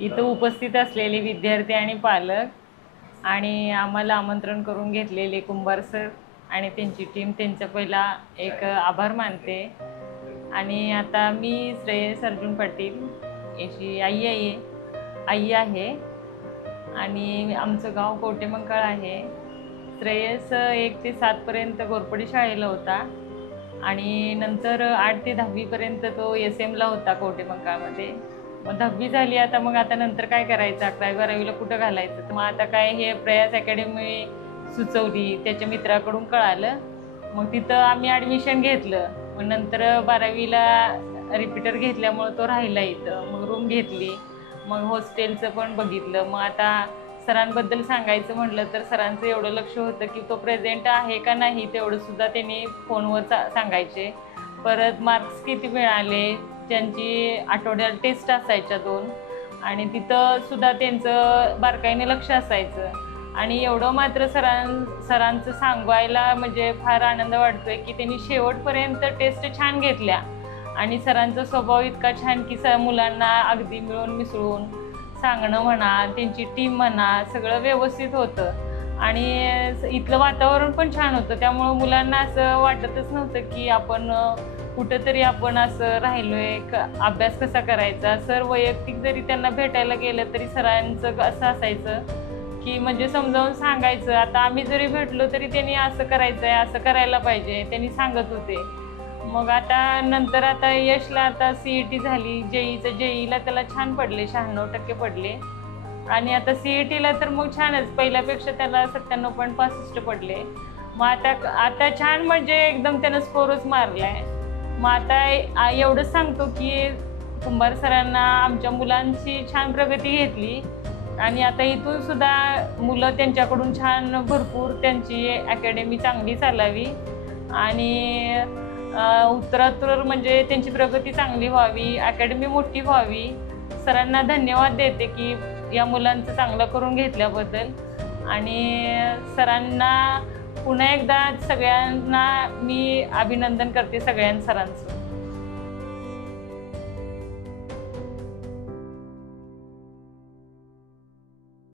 इथं उपस्थित असलेले विद्यार्थी आणि पालक आणि आम्हाला आमंत्रण करून घेतलेले कुंभार सर आणि त्यांची टीम, त्यांचा पहिला एक आभार मानते। आणि आता मी श्रेयस अर्जुन पाटील याची आई आहे आणि आमचं गाव कवटेमंकाळ आहे। श्रेयस 1 ते 7 पर्यंत घोरपडी शाळेला होता आणि नंतर 8 ते 10वी पर्यंत तो SM ला होता कवटेमंकाळमध्ये। मग 10वी झाली, आता नंतर काय करायचं, 11वी 12वीला कुठं घालायचं, तर मग आता काय हे प्रयास अकॅडमी सुचवली, त्याच्या मित्राकडून कळालं, मग तिथं आम्ही ॲडमिशन घेतलं। मग नंतर 12वीला रिपीटर घेतल्यामुळं तो राहिला इथं, मग रूम घेतली, मग हॉस्टेलचं पण बघितलं। मग आता सरांबद्दल सांगायचं म्हटलं तर सरांचं एवढं लक्ष होतं की तो प्रेझेंट आहे का नाही तेवढं सुद्धा त्यांनी फोनवर सांगायचे। परत मार्क्स किती मिळाले, त्यांची आठवड्याला टेस्ट असायच्या 2 आणि तिथं सुद्धा त्यांचं बारकाईने लक्ष असायचं। आणि एवढं मात्र सरांचं सांगायला म्हणजे फार आनंद वाटतोय की त्यांनी शेवटपर्यंत टेस्ट छान घेतल्या आणि सरांचा स्वभाव इतका छान की मुलांना अगदी मिळून मिसळून सांगणं म्हणा, त्यांची टीम म्हणा, सगळं व्यवस्थित होतं आणि इथलं वातावरण पण छान होतं। त्यामुळं मुलांना असं वाटतच नव्हतं की आपण कुठंतरी आपण असं राहिलोय, अभ्यास कसा करायचा। सर वैयक्तिक जरी त्यांना भेटायला गेलं तरी सरांचं असं असायचं की म्हणजे समजावून सांगायचं। आता आम्ही जरी भेटलो तरी त्यांनी असं करायचं आहे, असं करायला पाहिजे, त्यांनी सांगत होते। मग नंतर यशला आता CET झाली, JEEला त्याला छान पडले, 96% पडले आणि आता CETला तर मग छानच, पहिल्यापेक्षा त्याला 97.65 पडले। मग आता छान म्हणजे एकदम त्यानं स्कोरच मारलाय। मग आता एवढंच सांगतो की कुंभार सरांना आमच्या मुलांची छान प्रगती घेतली आणि आता इथून सुद्धा मुलं त्यांच्याकडून छान भरपूर त्यांची अकॅडमी चांगली चालावी आणि उत्तरोत्तर म्हणजे त्यांची प्रगती चांगली व्हावी, अकॅडमी मोठी व्हावी। सरांना धन्यवाद देते की या मुलांचं चांगलं करून घेतल्याबद्दल आणि सरांना पुन्हा एकदा सगळ्यांना मी अभिनंदन करते, सगळ्या सरांचं।